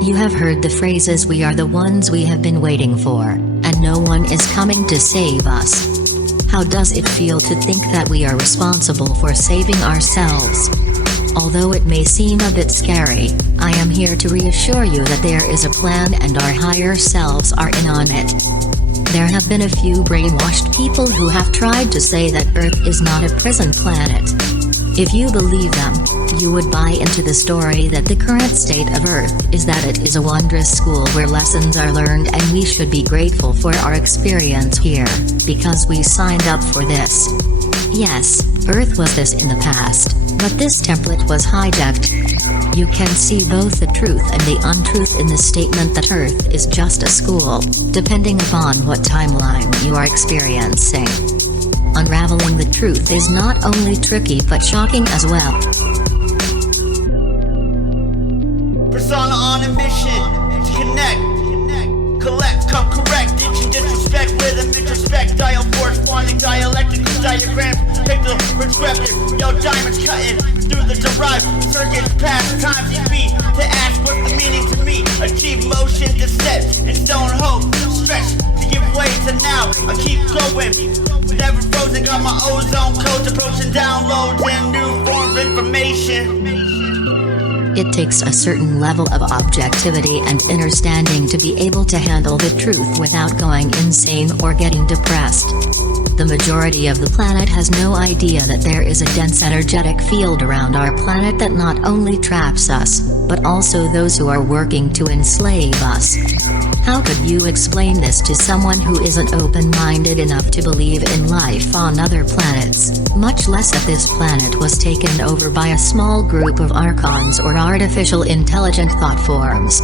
You have heard the phrases "we are the ones we have been waiting for, and no one is coming to save us." How does it feel to think that we are responsible for saving ourselves? Although it may seem a bit scary, I am here to reassure you that there is a plan and our higher selves are in on it. There have been a few brainwashed people who have tried to say that Earth is not a prison planet. If you believe them, you would buy into the story that the current state of Earth is that it is a wondrous school where lessons are learned, and we should be grateful for our experience here, because we signed up for this. Yes, Earth was this in the past, but this template was hijacked. You can see both the truth and the untruth in the statement that Earth is just a school, depending upon what timeline you are experiencing. Unraveling the truth is not only tricky but shocking as well. Persona on a mission, connect, collect, come correct, ditching disrespect with an introspect, dial force, forming dialectical diagrams, picture perspective, yo diamonds cutting through the derived circuits, past times you beat, to ask what's the meaning to me, achieve motion to set, in stone hope, stretch, to give way to now, I keep going, never frozen, got my ozone codes approaching downloads and new forms of information. It takes a certain level of objectivity and understanding to be able to handle the truth without going insane or getting depressed. The majority of the planet has no idea that there is a dense energetic field around our planet that not only traps us, but also those who are working to enslave us. How could you explain this to someone who isn't open-minded enough to believe in life on other planets, much less that this planet was taken over by a small group of archons or artificial intelligent thought forms?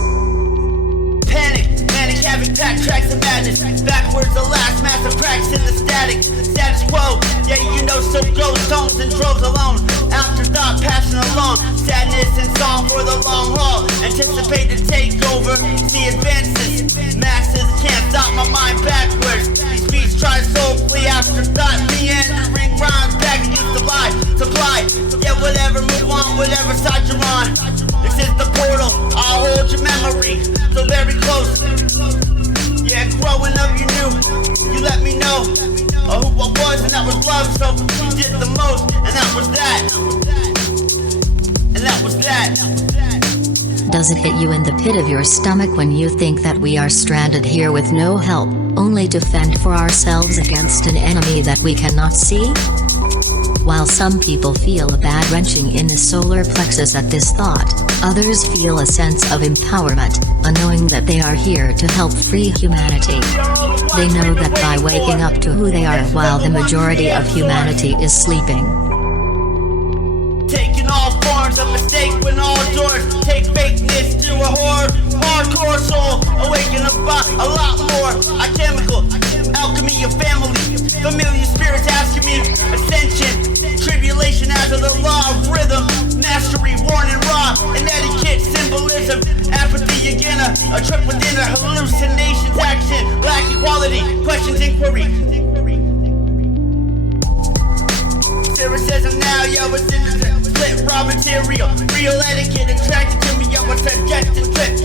Panic, manic, havoc, backtracks of madness, backwards the last massive cracks in the status quo, yeah you know so ghost tones and droves alone, afterthought passing along, sadness and song for the long haul, anticipate the takeover, see advances, masses can't stop my mind backwards, these beats try so flee afterthought, meandering rhymes back against the lie, supply, yeah whatever, move on, whatever side you're on, this is the portal, I'll hold your memory, so very close, yeah growing up you knew, you let me know, who I was and that was love, so you did the most, and that was that, and that was that. Does it hit you in the pit of your stomach when you think that we are stranded here with no help, only to fend for ourselves against an enemy that we cannot see? While some people feel a bad wrenching in the solar plexus at this thought, others feel a sense of empowerment, a knowing that they are here to help free humanity. They know that by waking up to who they are while the majority of humanity is sleeping. Taking all forms of mistake when all doors take fakeness to a hardcore soul, awaken a lot more, a chemical, alchemy of family, familiar spirits asking me, ascension, tribulation as of the law of rhythm, mastery, warning raw, and etiquette, symbolism, apathy again, a trip within a hallucinations, action, lack equality, questions, inquiry. Sarah says I'm now, yo, it's in the split raw material, real etiquette, attracted to me, yo, a suggestion trip,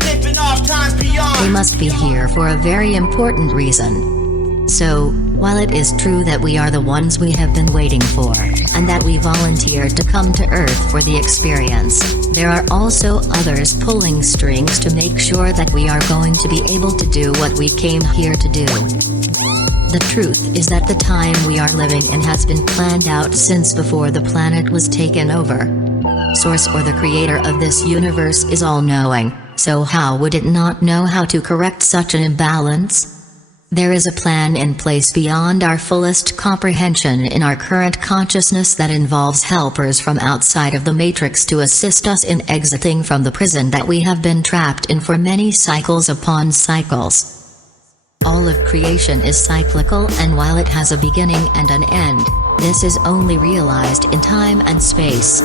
tipping off time beyond. They must be here for a very important reason. So, while it is true that we are the ones we have been waiting for, and that we volunteered to come to Earth for the experience, there are also others pulling strings to make sure that we are going to be able to do what we came here to do. The truth is that the time we are living in has been planned out since before the planet was taken over. Source or the creator of this universe is all-knowing, so how would it not know how to correct such an imbalance? There is a plan in place beyond our fullest comprehension in our current consciousness that involves helpers from outside of the matrix to assist us in exiting from the prison that we have been trapped in for many cycles upon cycles. All of creation is cyclical, and while it has a beginning and an end, this is only realized in time and space.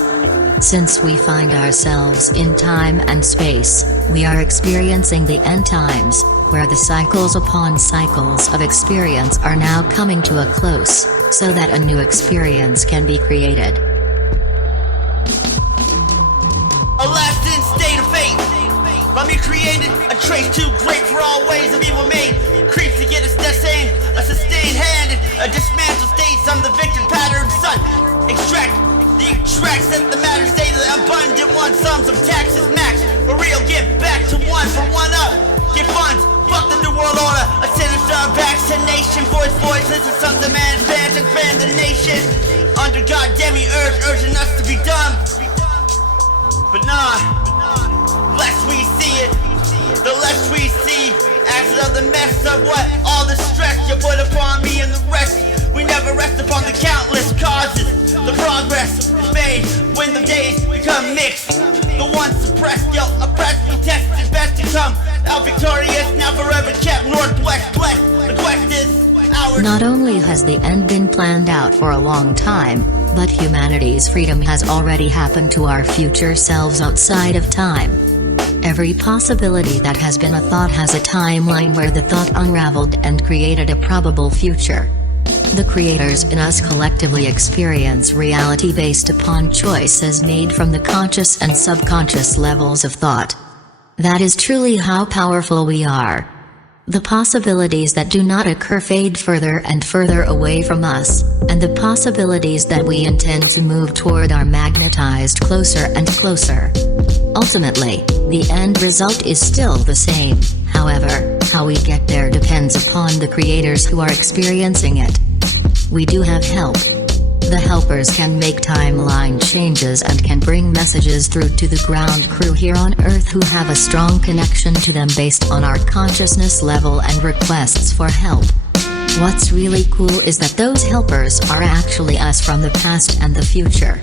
Since we find ourselves in time and space, we are experiencing the end times, where the cycles upon cycles of experience are now coming to a close, so that a new experience can be created. A lasting state of fate. By me created a trace too great for all ways of evil made. Creeps to get us the same, a sustained hand and a dismantled state. I'm the victim pattern son. Extract the extracts that the matter say the abundant one. Sums of taxes max. For real, get back to one for one up. Get funds, fuck the new world order. A sinister vaccination. Voices and sons of man stand to expand the nation. Under God demi-urge, urging us to be dumb. But nah, less we see it, the less we see. Actions of the mess of what? All the stress you put upon me and the rest. We never rest upon the countless causes. The progress is made when the days become mixed. The ones suppressed, yo, oppressed, we tested best to come out victorious, now forever kept northwest blessed. The quest is ours. Not only has the end been planned out for a long time, but humanity's freedom has already happened to our future selves outside of time. Every possibility that has been a thought has a timeline where the thought unraveled and created a probable future. The creators in us collectively experience reality based upon choices made from the conscious and subconscious levels of thought. That is truly how powerful we are. The possibilities that do not occur fade further and further away from us, and the possibilities that we intend to move toward are magnetized closer and closer. Ultimately, the end result is still the same. However, how we get there depends upon the creators who are experiencing it. We do have help. The helpers can make timeline changes and can bring messages through to the ground crew here on Earth who have a strong connection to them based on our consciousness level and requests for help. What's really cool is that those helpers are actually us from the past and the future.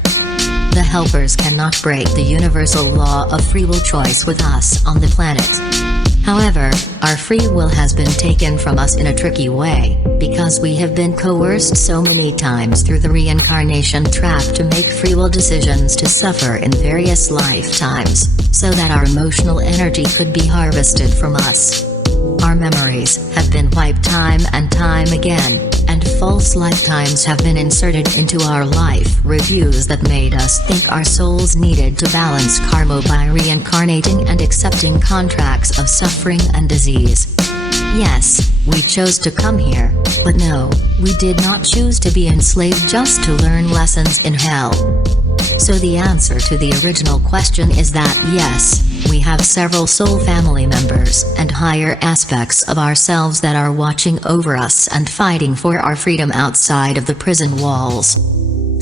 The helpers cannot break the universal law of free will choice with us on the planet. However, our free will has been taken from us in a tricky way, because we have been coerced so many times through the reincarnation trap to make free will decisions to suffer in various lifetimes, so that our emotional energy could be harvested from us. Our memories have been wiped time and time again, and false lifetimes have been inserted into our life reviews that made us think our souls needed to balance karma by reincarnating and accepting contracts of suffering and disease. Yes, we chose to come here, but no, we did not choose to be enslaved just to learn lessons in hell. So the answer to the original question is that yes, we have several soul family members and higher aspects of ourselves that are watching over us and fighting for our freedom outside of the prison walls.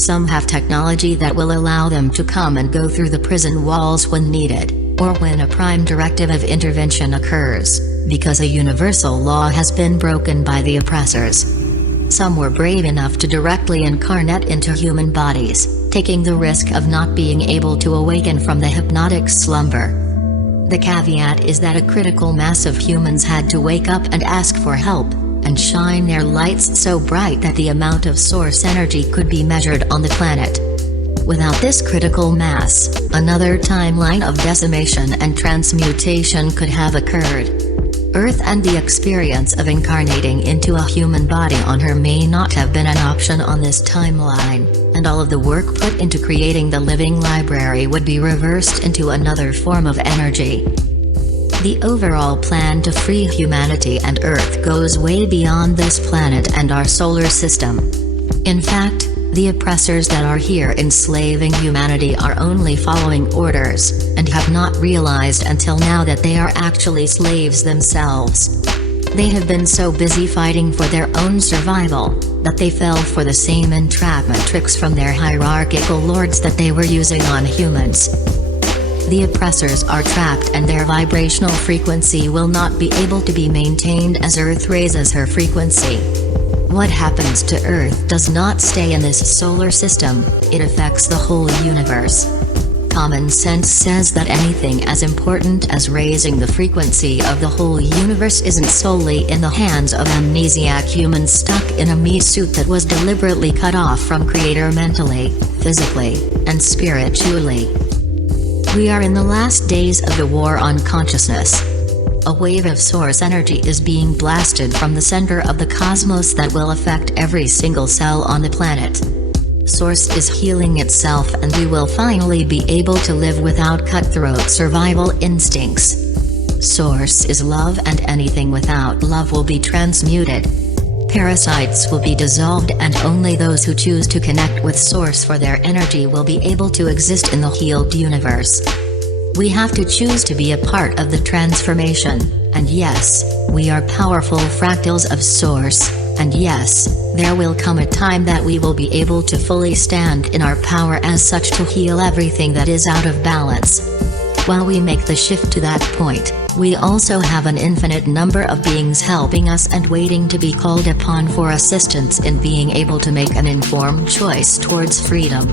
Some have technology that will allow them to come and go through the prison walls when needed, or when a prime directive of intervention occurs, because a universal law has been broken by the oppressors. Some were brave enough to directly incarnate into human bodies, taking the risk of not being able to awaken from the hypnotic slumber. The caveat is that a critical mass of humans had to wake up and ask for help, and shine their lights so bright that the amount of source energy could be measured on the planet. Without this critical mass, another timeline of decimation and transmutation could have occurred. Earth and the experience of incarnating into a human body on her may not have been an option on this timeline, and all of the work put into creating the living library would be reversed into another form of energy. The overall plan to free humanity and Earth goes way beyond this planet and our solar system. In fact, the oppressors that are here enslaving humanity are only following orders, and have not realized until now that they are actually slaves themselves. They have been so busy fighting for their own survival, that they fell for the same entrapment tricks from their hierarchical lords that they were using on humans. The oppressors are trapped and their vibrational frequency will not be able to be maintained as Earth raises her frequency. What happens to Earth does not stay in this solar system, it affects the whole universe. Common sense says that anything as important as raising the frequency of the whole universe isn't solely in the hands of amnesiac humans stuck in a me suit that was deliberately cut off from Creator mentally, physically, and spiritually. We are in the last days of the war on consciousness. A wave of source energy is being blasted from the center of the cosmos that will affect every single cell on the planet. Source is healing itself and we will finally be able to live without cutthroat survival instincts. Source is love, and anything without love will be transmuted. Parasites will be dissolved, and only those who choose to connect with Source for their energy will be able to exist in the healed universe. We have to choose to be a part of the transformation, and yes, we are powerful fractals of Source, and yes, there will come a time that we will be able to fully stand in our power as such to heal everything that is out of balance. While we make the shift to that point, we also have an infinite number of beings helping us and waiting to be called upon for assistance in being able to make an informed choice towards freedom.